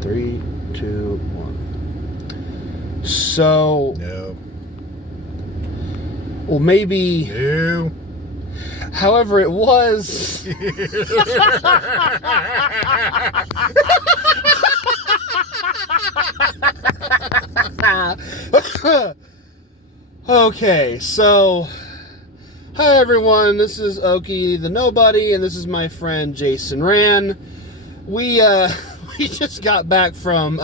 3, 2, 1. So... No. Well, maybe... No. However, it was... Okay, so... Hi everyone, this is Oki the Nobody, and this is my friend Jason Ran. We just got back from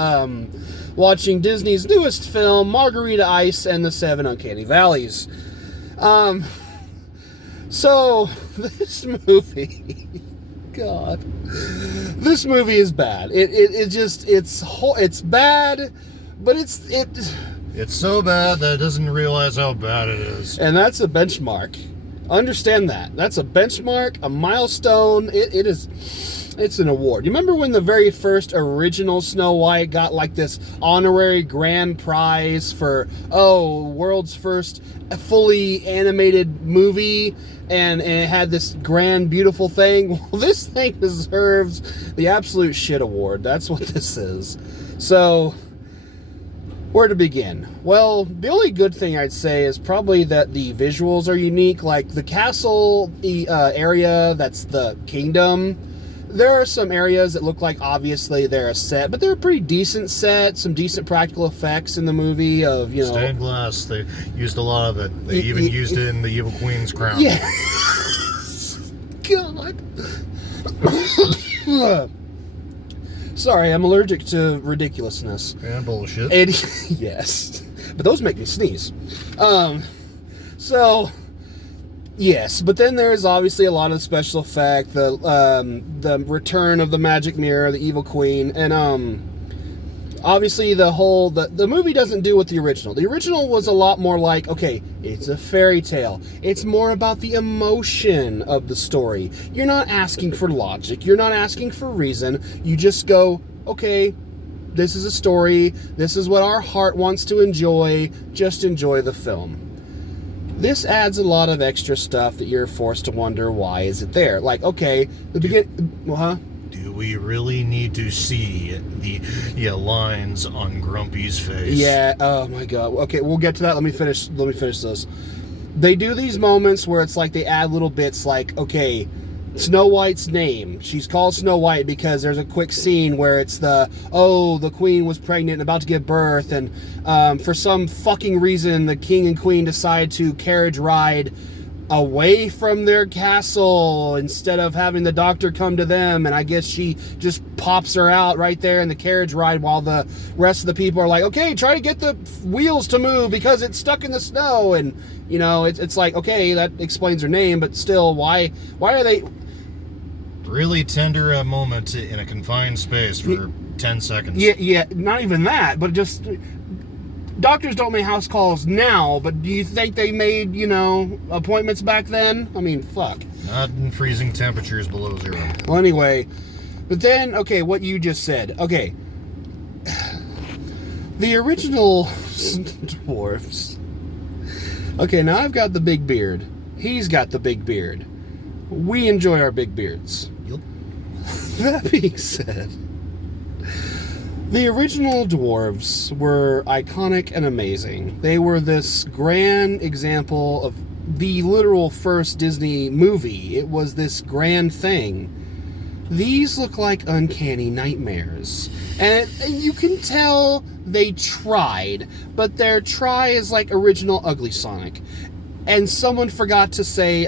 watching Disney's newest film, Margarita Ice and the 7 Uncanny Valleys. So, this movie... God. This movie is bad. It's bad, but It's so bad that it doesn't realize how bad it is. And that's a benchmark. Understand that. That's a benchmark, a milestone. It's an award. You remember when the very first original Snow White got like this honorary grand prize for, world's first fully animated movie, and it had this grand, beautiful thing? Well, this thing deserves the absolute shit award. That's what this is. So... where to begin? Well, the only good thing I'd say is probably that the visuals are unique. Like the castle area, that's the kingdom. There are some areas that look like obviously they're a set, but they're a pretty decent set. Some decent practical effects in the movie of, stained glass. They used a lot of it. They even used it in the Evil Queen's crown. Yeah. God. Sorry, I'm allergic to ridiculousness. And bullshit. Yes. But those make me sneeze. So, yes. But then there's obviously a lot of special effect, the return of the magic mirror, the evil queen, and obviously the movie doesn't do what the original. The original was a lot more like, okay, it's a fairy tale. It's more about the emotion of the story. You're not asking for logic. You're not asking for reason. You just go, okay, this is a story. This is what our heart wants to enjoy. Just enjoy the film. This adds a lot of extra stuff that you're forced to wonder, why is it there? Like, okay, Do we really need to see the lines on Grumpy's face? Yeah, oh my god. Okay, we'll get to that. Let me finish this. They do these moments where it's like they add little bits like, okay, Snow White's name. She's called Snow White because there's a quick scene where it's the queen was pregnant and about to give birth, and for some fucking reason the king and queen decide to carriage ride away from their castle instead of having the doctor come to them, and I guess she just pops her out right there in the carriage ride while the rest of the people are like, okay, try to get the wheels to move because it's stuck in the snow. And it's like, okay, that explains her name, but still, why are they really tender a moment in a confined space for 10 seconds? Yeah, not even that, but just doctors don't make house calls now, but do you think they made, appointments back then? I mean, fuck. Not in freezing temperatures below zero. Well, anyway, but then, okay, what you just said. Okay. The original dwarfs. Okay, now I've got the big beard. He's got the big beard. We enjoy our big beards. Yep. That being said, the original dwarves were iconic and amazing. They were this grand example of the literal first Disney movie. It was this grand thing. These look like uncanny nightmares. And you can tell they tried, but their try is like original Ugly Sonic. And someone forgot to say,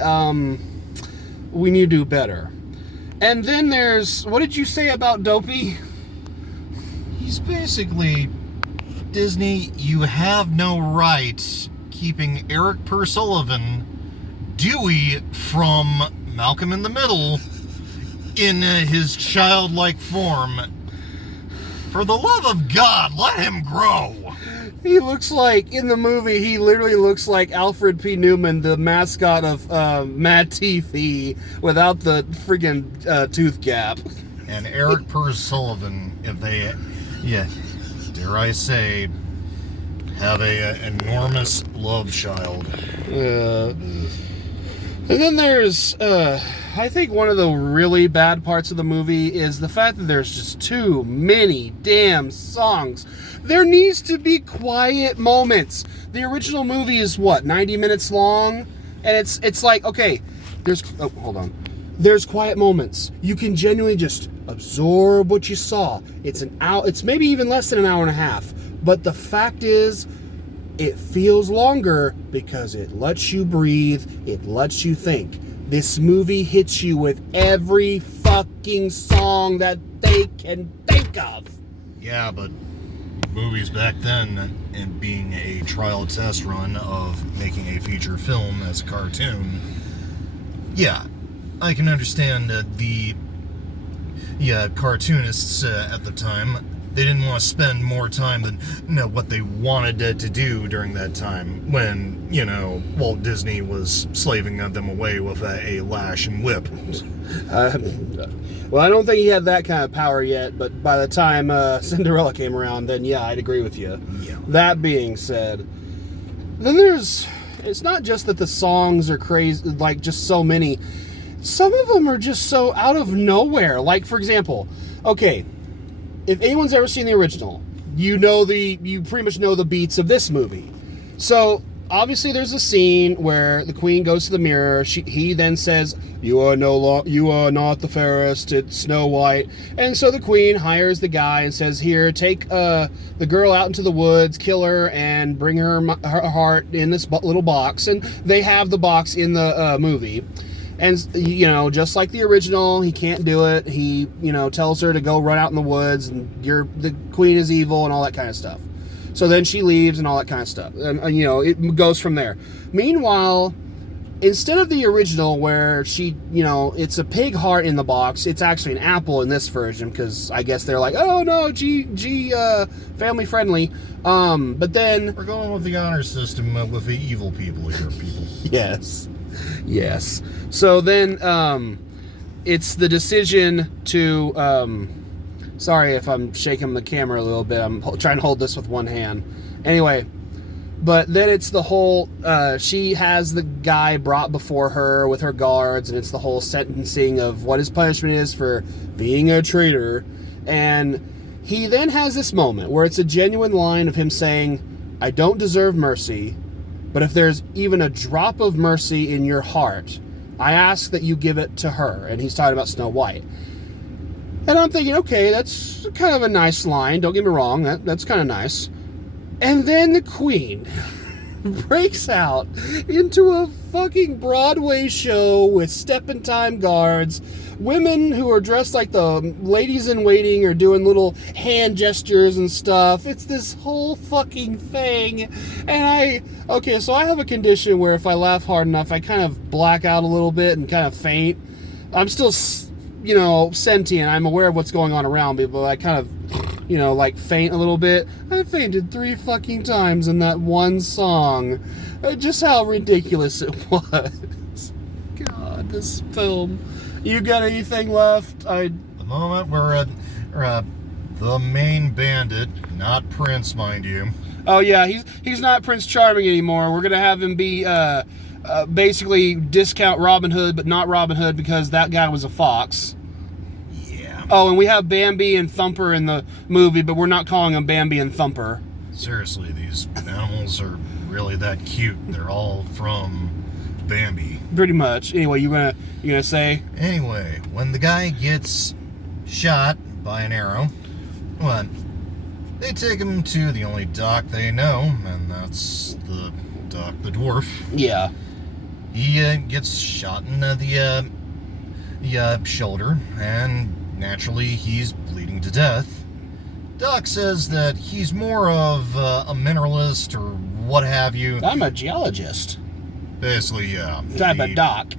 we need to do better. And then there's, what did you say about Dopey? He's basically, Disney, you have no right keeping Eric Pursullivan, Dewey from Malcolm in the Middle, in his childlike form. For the love of God, let him grow. He looks like, in the movie, he literally looks like Alfred P. Newman, the mascot of Mad TV, without the friggin' tooth gap. And Eric Pursullivan, if they... yeah, dare I say, have a enormous love child. And then there's, I think one of the really bad parts of the movie is the fact that there's just too many damn songs. There needs to be quiet moments. The original movie is what, 90 minutes long? And it's like, okay, hold on. There's quiet moments. You can genuinely just absorb what you saw. It's maybe even less than an hour and a half. But the fact is, it feels longer because it lets you breathe. It lets you think. This movie hits you with every fucking song that they can think of. Yeah, but movies back then, and being a trial test run of making a feature film as a cartoon, yeah, I can understand the cartoonists at the time. They didn't want to spend more time than what they wanted to do during that time when, Walt Disney was slaving them away with a lash and whip. Well, I don't think he had that kind of power yet, but by the time Cinderella came around, then yeah, I'd agree with you. Yeah. That being said, then it's not just that the songs are crazy, like just so many. Some of them are just so out of nowhere. Like, for example, okay, if anyone's ever seen the original, you pretty much know the beats of this movie. So obviously there's a scene where the queen goes to the mirror. He then says, you are not the fairest, it's Snow White. And so the queen hires the guy and says, here, take the girl out into the woods, kill her, and bring her heart in this little box. And they have the box in the movie. And, just like the original, he can't do it. He, tells her to go run out in the woods, and the queen is evil and all that kind of stuff. So then she leaves and all that kind of stuff. And it goes from there. Meanwhile, instead of the original where she, it's a pig heart in the box, it's actually an apple in this version, because I guess they're like, oh no, family friendly. But then we're going with the honor system with the evil people here, people. Yes. So then it's the decision to sorry if I'm shaking the camera a little bit. I'm trying to hold this with one hand. Anyway, but then it's the whole she has the guy brought before her with her guards, and it's the whole sentencing of what his punishment is for being a traitor. And he then has this moment where it's a genuine line of him saying, I don't deserve mercy, but if there's even a drop of mercy in your heart, I ask that you give it to her. And he's talking about Snow White. And I'm thinking, okay, that's kind of a nice line. Don't get me wrong. That's kind of nice. And then the queen breaks out into a fucking Broadway show with step-in-time guards. Women who are dressed like the ladies in waiting are doing little hand gestures and stuff. It's this whole fucking thing. And so I have a condition where if I laugh hard enough, I kind of black out a little bit and kind of faint. I'm still, sentient. I'm aware of what's going on around me, but I kind of, faint a little bit. I fainted 3 fucking times in that one song. Just how ridiculous it was. God, this film. You got anything left? The moment we're the main bandit, not Prince, mind you. Oh yeah, he's not Prince Charming anymore. We're gonna have him be basically discount Robin Hood, but not Robin Hood because that guy was a fox. Yeah. Oh, and we have Bambi and Thumper in the movie, but we're not calling them Bambi and Thumper. Seriously, these animals are really that cute. They're all from Bambi. Pretty much. Anyway, you gonna say? Anyway, when the guy gets shot by an arrow, they take him to the only doc they know, and that's the Doc the Dwarf. Yeah. He gets shot in the shoulder, and naturally he's bleeding to death. Doc says that he's more of a mineralist or what have you. I'm a geologist. Basically, yeah. Type of doc.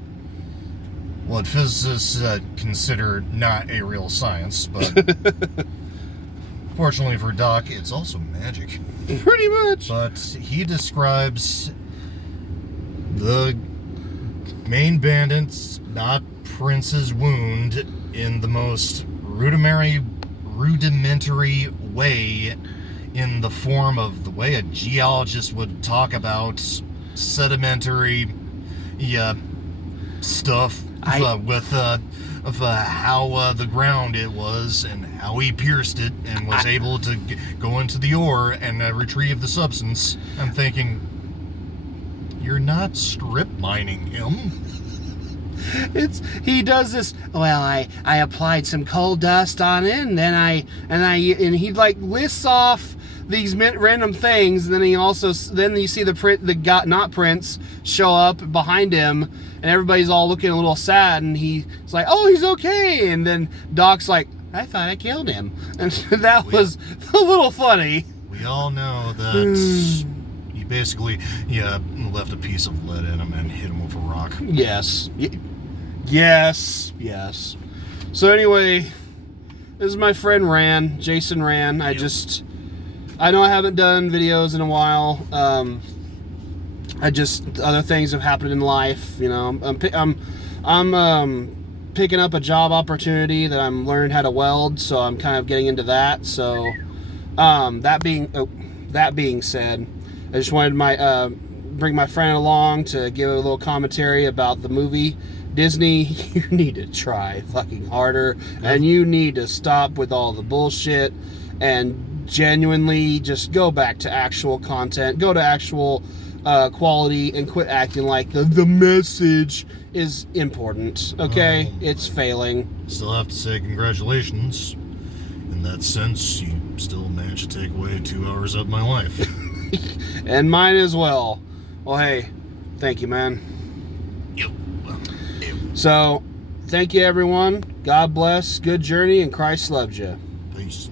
What physicists consider not a real science, but fortunately for Doc, it's also magic. Pretty much. But he describes the main bandit's, not Prince's, wound in the most rudimentary way, in the form of the way a geologist would talk about sedimentary stuff of how the ground it was and how he pierced it and was able to go into the ore and retrieve the substance. I'm thinking, you're not strip mining him. He does this. Well, I applied some coal dust on it, and then he like lists off these random things, and then then you see not Prince show up behind him, and everybody's all looking a little sad, and he's like, oh, he's okay, and then Doc's like, I thought I killed him, and that was a little funny. We all know that he basically left a piece of lead in him and hit him with a rock. Yes. So anyway, this is my friend Jason Ran. I know I haven't done videos in a while. Other things have happened in life. You know, I'm picking up a job opportunity that I'm learning how to weld, so I'm kind of getting into that. So, that being said, I just wanted bring my friend along to give a little commentary about the movie. Disney, you need to try fucking harder, and you need to stop with all the bullshit and genuinely just go back to actual content, go to actual quality, and quit acting like the message is important. Okay, it's failing. Still have to say congratulations. In that sense, you still managed to take away 2 hours of my life. And mine as well. Well, hey, thank you, man. Yep. So, thank you, everyone. God bless. Good journey, and Christ loves you. Peace.